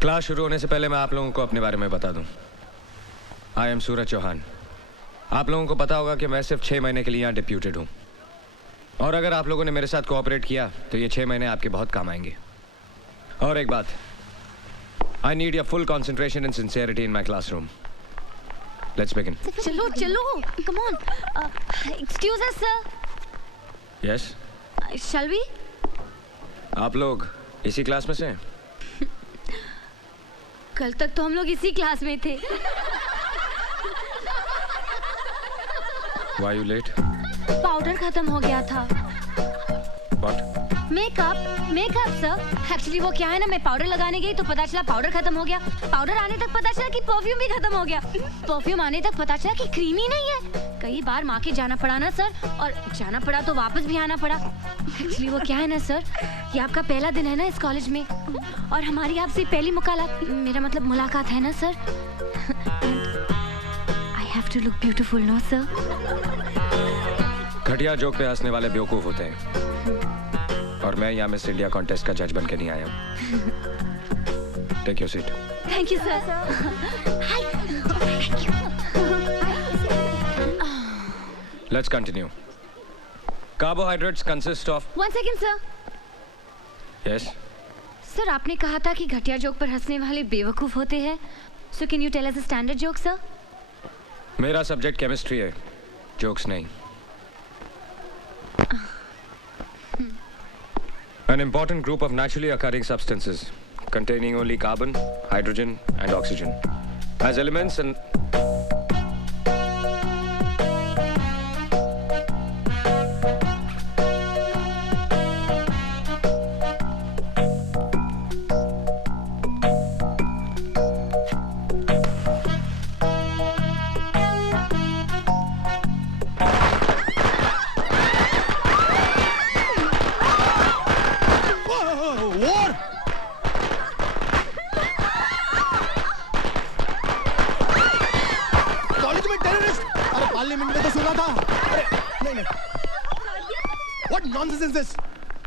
Class शुरू होने से पहले मैं आप लोगों को अपने बारे में बता दूं। आई एम सूरज चौहान। आप लोगों को पता होगा कि मैं सिर्फ 6 महीने के लिए यहाँ डिप्यूटेड हूँ, और अगर आप लोगों ने मेरे साथ कोऑपरेट किया तो ये 6 महीने आपके बहुत काम आएंगे। और एक बात, I need your full concentration and sincerity in my classroom. Let's begin. चलो चलो, come on. Excuse us sir. Yes, shall we? आप लोग इसी क्लास में से हैं? कल तक तो हम लोग इसी क्लास में थे। Why you late? पाउडर खत्म हो गया था। What? Makeup sir. एक्चुअली वो क्या है ना, मैं पाउडर लगाने गई तो पता चला पाउडर खत्म हो गया। पाउडर आने तक पता चला कि परफ्यूम भी खत्म हो गया। परफ्यूम आने तक पता चला कि क्रीम ही नहीं है। कई बार माँ के जाना पड़ा ना सर, और जाना पड़ा तो वापस भी आना पड़ा। एक्चुअली वो क्या है ना सर, ये आपका पहला दिन है ना इस कॉलेज में, और हमारी आपसे पहली मुलाकात है ना sir. I have to look beautiful no sir. घटिया जोक पे हंसने वाले बेवकूफ होते हैं, और मैं यहाँ मिस इंडिया कॉन्टेस्ट का जज बन के नहीं आया हूँ। Take your seat. Thank you sir. Thank you. Let's continue. Carbohydrates consist of. 1 second sir. Yes sir, आपने कहा था कि घटिया जोक पर हंसने वाले बेवकूफ होते हैं। So can you tell us a standard joke sir? मेरा सब्जेक्ट केमिस्ट्री है, जोक्स नहीं। An important group of naturally occurring substances containing only carbon, hydrogen and oxygen as elements and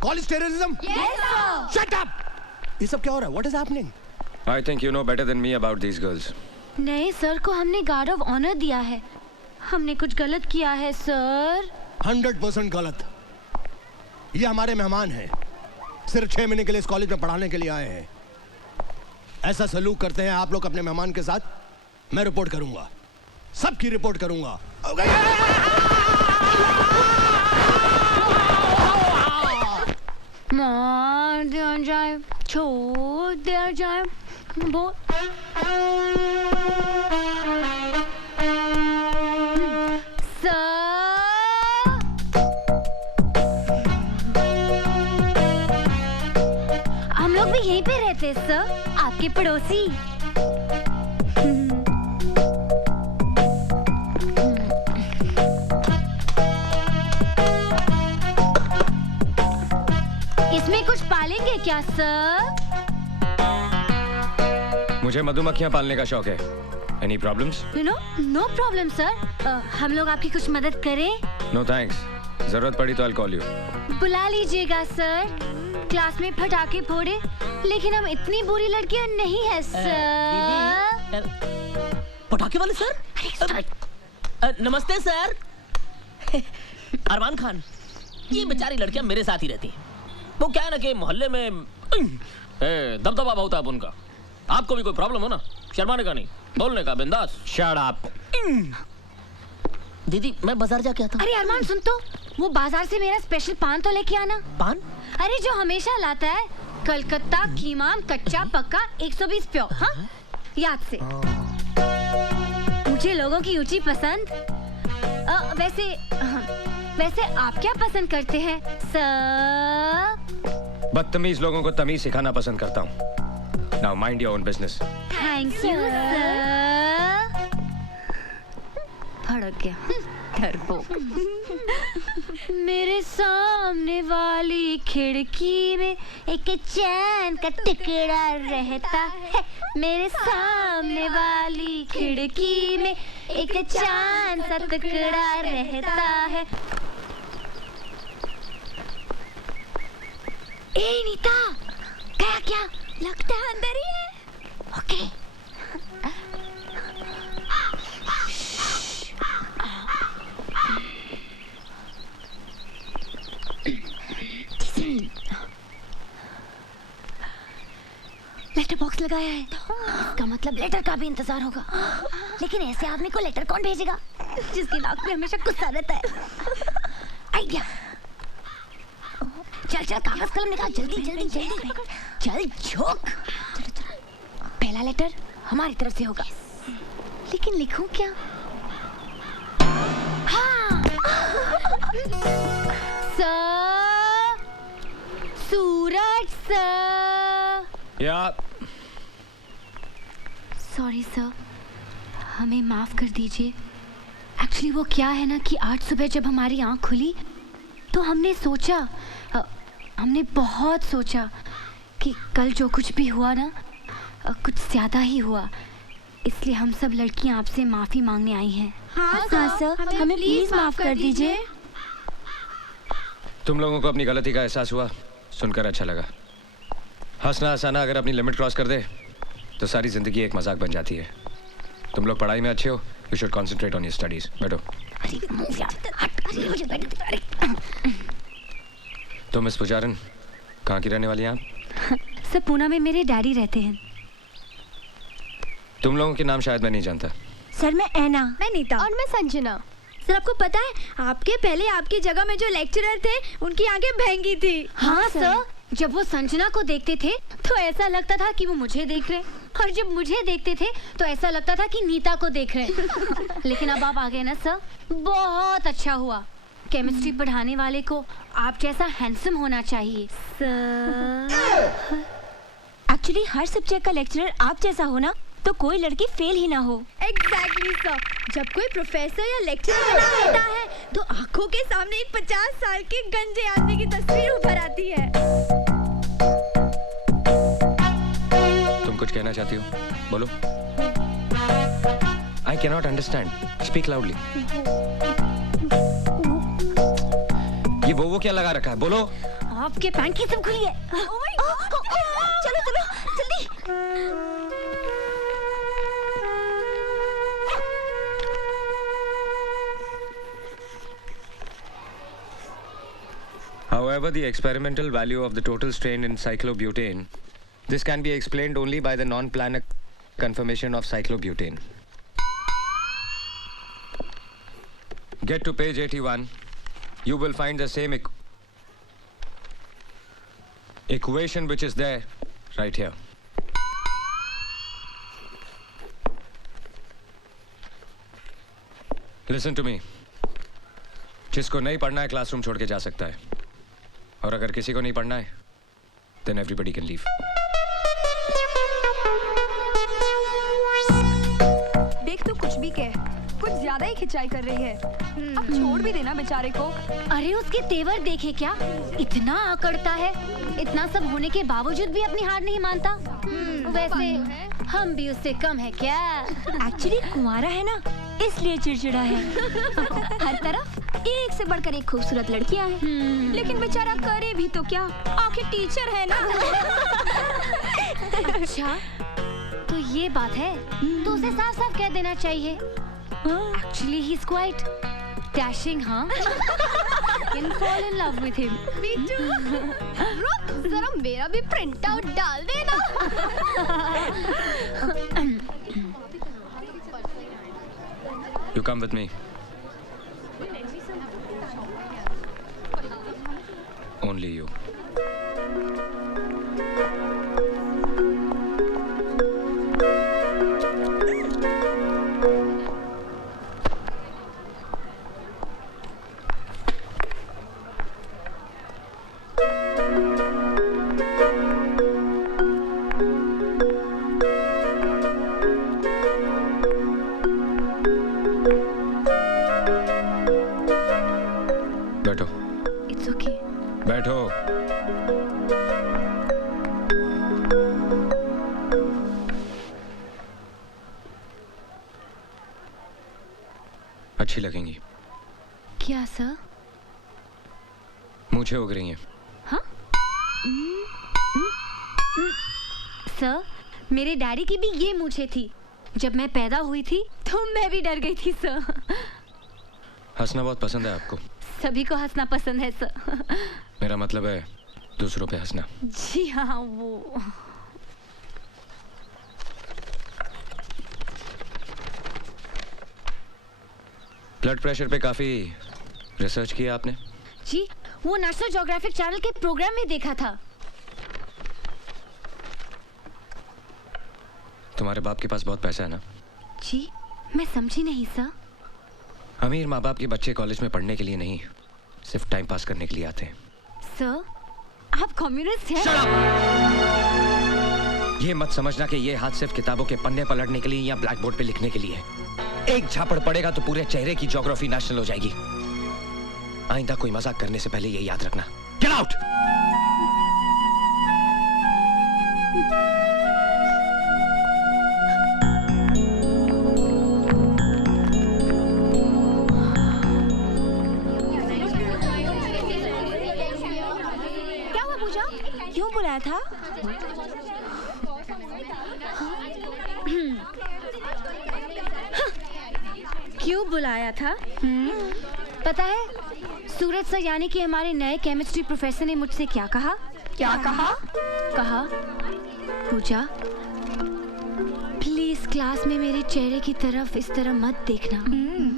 College terrorism? Yes sir. Shut up! ये सब क्या हो रहा है? What is happening? I think you know better than me about these girls. नहीं, sir को हमने guard of honour दिया है। हमने कुछ गलत किया है सर। 100% गलत। ये हमारे मेहमान हैं, सिर्फ 6 महीने के लिए इस कॉलेज में पढ़ाने के लिए आए हैं। ऐसा सलूक करते हैं आप लोग अपने मेहमान के साथ, मैं रिपोर्ट करूंगा, सबकी रिपोर्ट करूंगा। मार दिया जाए, छोड़ दिया जाए, बोल। हम लोग भी यहीं पे रहते सर, आपके पड़ोसी। इसमें कुछ पालेंगे क्या सर? मुझे मधुमक्खियां पालने का शौक है। Any problems? No problem sir. हम लोग आपकी कुछ मदद करें? No thanks. जरूरत पड़ी तो I'll call you. बुला लीजिएगा सर। क्लास में पटाखे फोड़े, लेकिन हम इतनी बुरी लड़कियां नहीं है सर। पटाखे वाले सर? नमस्ते सर। अरमान खान, ये बेचारी लड़कियां मेरे साथ ही रहती हैं। वो क्या है ना कि मोहल्ले में दबदबा बहुत है उनका। आपको भी कोई प्रॉब्लम हो ना, शर्माने का नहीं, बोलने का, बिंदास। Shut up. दीदी मैं बाजार जाके आता हूँ। अरे अरमान सुन तो, वो बाजार से मेरा स्पेशल पान तो लेके आना। पान? अरे जो हमेशा लाता है, कलकत्ता कीमाम कच्चा पक्का 120 प्योर। हाँ, याद से। मुझे लोगों की ऊंची पसंद। वैसे आप क्या पसंद करते हैं सर? बदतमीज लोगों को तमीज सिखाना पसंद करता हूँ। Now mind your own business. Thank you sir. भड़क गया डरपोक। मेरे सामने वाली खिड़की में एक चैन का टुकड़ा रहता है। मेरे सामने वाली खिड़की में एक चांद सा टुकड़ा रहता है। ए नीता, क्या क्या लगता है अंदर ही है। लेटर बॉक्स लगाया है, इसका मतलब लेटर का भी इंतजार होगा। लेकिन ऐसे आदमी को लेटर कौन भेजेगा जिसकी नाक में हमेशा गुस्सा रहता है? आइडिया। चल चल कागज कलम निकाल, जल्दी जल्दी जल्दी, चल झोंक। पहला लेटर हमारी तरफ से होगा, लेकिन लिखूं क्या? हाँ। सर, सूरज सर। या सॉरी सर, हमें माफ कर दीजिए। एक्चुअली वो क्या है ना कि आज सुबह जब हमारी आंख खुली तो हमने सोचा, हमने बहुत सोचा कि कल जो कुछ भी हुआ ना कुछ ज़्यादा ही हुआ, इसलिए हम सब लड़कियां आपसे माफ़ी मांगने आई हैं। हाँ सर, हमें प्लीज माफ कर दीजिए। तुम लोगों को अपनी गलती का एहसास हुआ, सुनकर अच्छा लगा। हंसना हंसाना अगर अपनी लिमिट क्रॉस कर दे तो सारी जिंदगी एक मजाक बन जाती है। तुम लोग पढ़ाई में अच्छे हो, you should concentrate on your studies. बैठो। तो मिस पुजारन, कहाँ की रहने वाली हैं आप? सर, पूना में मेरे डैडी रहते हैं। तुम लोगों के नाम शायद मैं नहीं जानता। सर मैं ऐना। मैं नीता। और मैं संजना। सर आपको पता है, आपके पहले आपकी जगह में जो लेक्चरर थे उनकी आंखें भैंगी थी। हाँ सर, जब वो संजना को देखते थे तो ऐसा लगता था कि वो मुझे देख रहे, और जब मुझे देखते थे तो ऐसा लगता था कि नीता को देख रहे। लेकिन अब आप आ गए ना सर, बहुत अच्छा हुआ। केमिस्ट्री पढ़ाने वाले को आप जैसा हैंडसम होना चाहिए सर। एक्चुअली हर सब्जेक्ट का लेक्चरर आप जैसा हो ना तो कोई लड़की फेल ही ना हो। एग्जैक्टली सर, जब कोई प्रोफेसर या लेक्चरर बना रहता है तो आंखों के सामने एक 50 साल के गंजे आदमी की तस्वीर उभर आती है। तुम कुछ कहना चाहती हो? बोलो। I cannot understand. Speak loudly. ये वो क्या लगा रखा है? बोलो। आपके पैंट की सब खुली है। चलो चलो जल्दी। However, the experimental value of the total strain in cyclobutane, this can be explained only by the non-planar conformation of cyclobutane. Get to page 81. You will find the same equation which is there right here. Listen to me. जिसको नहीं पढ़ना है classroom छोड़ के जा सकता है, और अगर किसी को नहीं पढ़ना है then everybody can leave. देख तू कुछ भी कह, कुछ ज्यादा ही खिंचाई कर रही है। अब छोड़ भी देना बेचारे को। अरे उसके तेवर देखे क्या, इतना अकड़ता है। इतना सब होने के बावजूद भी अपनी हार नहीं मानता। वैसे हम भी उससे कम है क्या? एक्चुअली कुंवारा है ना, इसलिए चिड़चिड़ा है। हर तरफ एक से बढ़कर एक खूबसूरत लड़कियां हैं, लेकिन बेचारा करे भी तो क्या, आखिर टीचर है ना। अच्छा, तो ये बात है, तो उसे साफ साफ कह देना चाहिए। Actually, he's quite dashing, huh? Can fall in love with him. रुक, जरा मेरा भी प्रिंट आउट डाल देना। You come with me. Only you. बैठो। It's okay. बैठो। अच्छी लगेंगी। क्या सर? मूछें उग रही हैं। हाँ? सर, मेरे डैडी की भी ये मूछें थी। जब मैं पैदा हुई थी तो मैं भी डर गई थी सर। हंसना बहुत पसंद है आपको। सभी को हंसना पसंद है सर। मेरा मतलब है दूसरों पे हंसना। जी हाँ, वो ब्लड प्रेशर पे काफी रिसर्च किया आपने? जी, वो नेशनल ज्योग्राफिक चैनल के प्रोग्राम में देखा था। तुम्हारे बाप के पास बहुत पैसा है ना? जी, मैं समझी नहीं सर। अमीर माँ बाप के बच्चे कॉलेज में पढ़ने के लिए नहीं, सिर्फ टाइम पास करने के लिए आते हैं। सर, आप कम्युनिस्ट हैं? Shut up! ये मत समझना कि ये हाथ सिर्फ किताबों के पन्ने पलटने के लिए या ब्लैक बोर्ड पे लिखने के लिए है। एक झापड़ पड़ेगा तो पूरे चेहरे की ज्योग्राफी नेशनल हो जाएगी। आइंदा कोई मजाक करने से पहले ये याद रखना। Get out! क्या हुआ पूजा? क्यों बुलाया था? क्यों बुलाया था? पता है, सूरज सर यानी कि हमारे नए केमिस्ट्री प्रोफेसर ने मुझसे क्या कहा? क्या कहा? कहा, पूजा प्लीज क्लास में मेरे चेहरे की तरफ इस तरह मत देखना।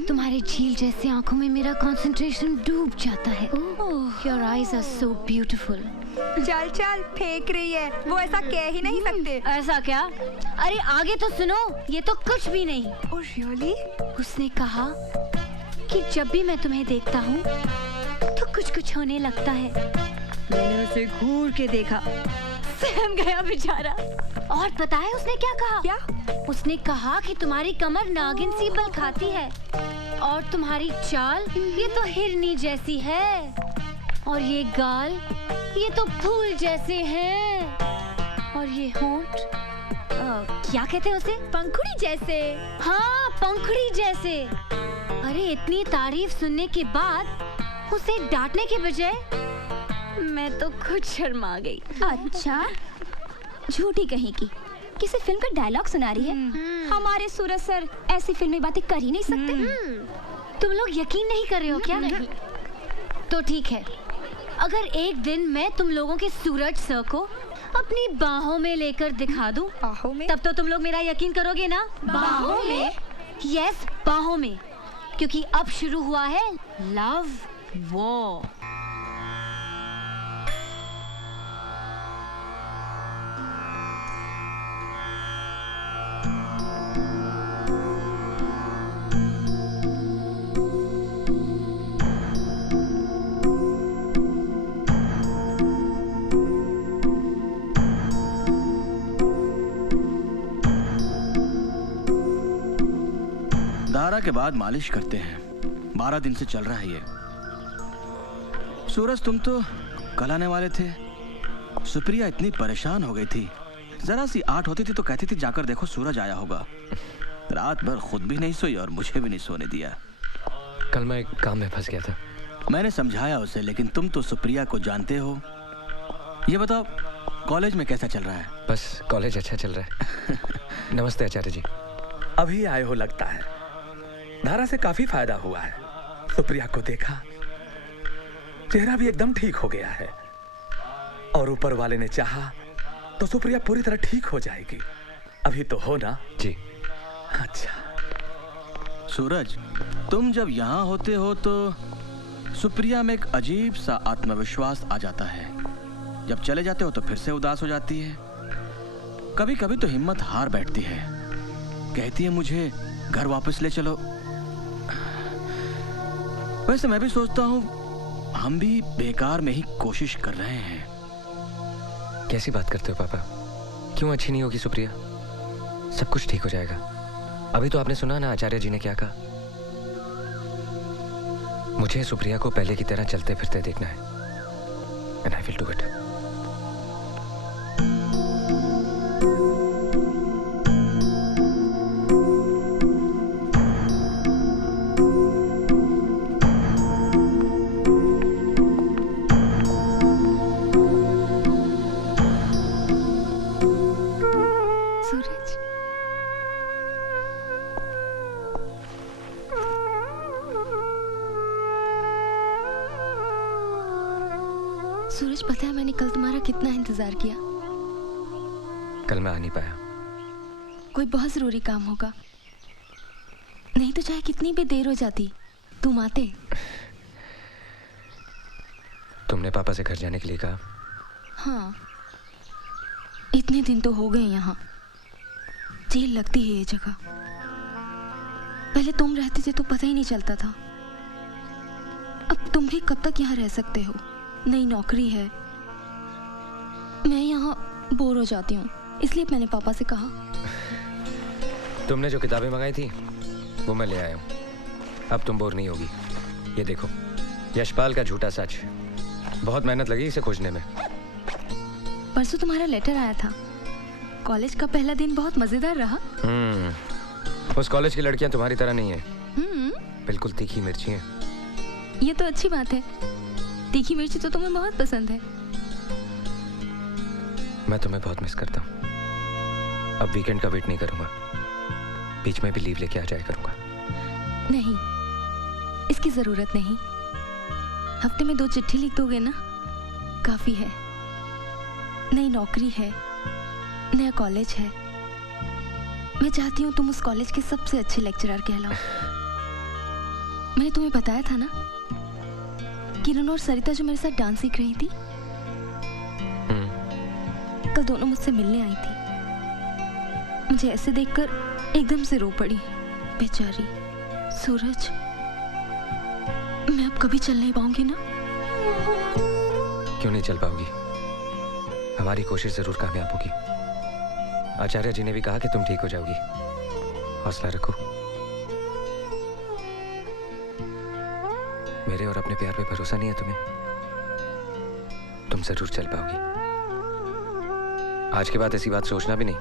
तुम्हारे झील जैसी आंखों में मेरा कंसंट्रेशन डूब जाता है। Your eyes are so beautiful. चल चल, फेंक रही है। वो ऐसा कह ही नहीं सकते। ऐसा क्या? अरे आगे तो सुनो, ये तो कुछ भी नहीं। Oh really? उसने कहा कि जब भी मैं तुम्हें देखता हूँ तो कुछ कुछ होने लगता है। मैंने उसे घूर के देखा, सहम गया बेचारा। और पता है उसने क्या कहा? क्या? उसने कहा कि तुम्हारी कमर नागिन सी बल खाती है और तुम्हारी चाल ये तो हिरनी जैसी है और ये गाल ये तो फूल जैसे हैं और ये होंठ क्या कहते हैं उसे? पंखुड़ी जैसे। हाँ, पंखुड़ी जैसे। अरे इतनी तारीफ सुनने के बाद उसे डांटने के बजाय मैं तो खुद शर्मा गई। अच्छा, झूठी कहीं की किसी फिल्म का डायलॉग सुना रही है। हमारे सूरज सर ऐसी फिल्मी बातें कर ही नहीं सकते। तुम लोग यकीन नहीं कर रहे हो क्या? तो ठीक है, अगर एक दिन मैं तुम लोगों के सूरज सर को अपनी बाहों में लेकर दिखा दूं, बाहों में? तब तो तुम लोग मेरा यकीन करोगे ना? बाहों में? यस, बाहों में, क्योंकि अब शुरू हुआ है लव वॉर। धारा के बाद मालिश करते हैं। 12 दिन से चल रहा है ये। सूरज, तुम तो कल आने वाले थे। सुप्रिया इतनी परेशान हो गई थी, जरा सी आठ होती थी तो कहती थी जाकर देखो सूरज आया होगा। रात भर खुद भी नहीं सोई और मुझे भी नहीं सोने दिया। कल मैं एक काम में फंस गया था। मैंने समझाया उसे, लेकिन तुम तो सुप्रिया को जानते हो। ये बताओ, कॉलेज में कैसा चल रहा है? बस कॉलेज अच्छा चल रहा है। नमस्ते आचार्य जी। अभी आए हो लगता है। धारा से काफी फायदा हुआ है। सुप्रिया को देखा, चेहरा भी एकदम ठीक हो गया है और ऊपर वाले ने चाहा तो सुप्रिया पूरी तरह ठीक हो जाएगी। अभी तो हो ना? जी। अच्छा सूरज, तुम जब यहाँ होते हो तो सुप्रिया में एक अजीब सा आत्मविश्वास आ जाता है। जब चले जाते हो तो फिर से उदास हो जाती है। कभी कभी तो हिम्मत हार बैठती है, कहती है मुझे घर वापस ले चलो। वैसे मैं भी सोचता हूँ हम भी बेकार में ही कोशिश कर रहे हैं। कैसी बात करते हो पापा? क्यों अच्छी नहीं होगी सुप्रिया? सब कुछ ठीक हो जाएगा। अभी तो आपने सुना ना आचार्य जी ने क्या कहा। मुझे सुप्रिया को पहले की तरह चलते फिरते देखना है। And I will do it. Suraj, पता है मैंने कल तुम्हारा कितना इंतजार किया। कल मैं आ नहीं पाया। कोई बहुत जरूरी काम होगा, नहीं तो चाहे कितनी भी देर हो जाती तुम आते? तुमने पापा से घर जाने के लिए कहा? हाँ, इतने दिन तो हो गए यहाँ। जेल लगती है ये जगह। पहले तुम रहते थे तो पता ही नहीं चलता था। अब तुम भी कब तक यहाँ रह सकते हो? नई नौकरी है। मैं यहाँ बोर हो जाती हूँ, इसलिए मैंने पापा से कहा। तुमने जो किताबें मंगाई थी वो मैं ले आया हूँ। अब तुम बोर नहीं होगी। ये देखो, यशपाल का झूठा सच। बहुत मेहनत लगी इसे खोजने में। परसों तुम्हारा लेटर आया था। कॉलेज का पहला दिन बहुत मजेदार रहा। उस कॉलेज की लड़कियां तुम्हारी तरह नहीं है। बिल्कुल तीखी मिर्ची हैं। ये तो अच्छी बात है। तीखी मिर्ची तो तुम्हें बहुत पसंद है। मैं तुम्हें बहुत मिस करता हूँ। अब वीकेंड का वेट नहीं करूंगा। बीच में भी लीव लेके आ जाया करूंगा। नहीं, इसकी जरूरत नहीं। हफ्ते में 2 चिट्ठी लिख दोगे ना, काफी है। नई नौकरी है, नया कॉलेज है। मैं चाहती हूँ तुम उस कॉलेज के सबसे अच्छे लेक्चरर कहलाओ। मैंने तुम्हें बताया था ना, किरण और सरिता जो मेरे साथ डांस सीख रही थी, कल दोनों मुझसे मिलने आई थी। मुझे ऐसे देखकर एकदम से रो पड़ी। बेचारी। सूरज, मैं अब कभी चल नहीं पाऊंगी ना? क्यों नहीं चल पाओगी? हमारी कोशिश जरूर कामयाब होगी। आचार्य जी ने भी कहा कि तुम ठीक हो जाओगी। हौसला रखो। मेरे और अपने प्यार पे भरोसा नहीं है तुम्हें? तुम जरूर चल पाओगी। आज के बाद ऐसी बात सोचना भी नहीं।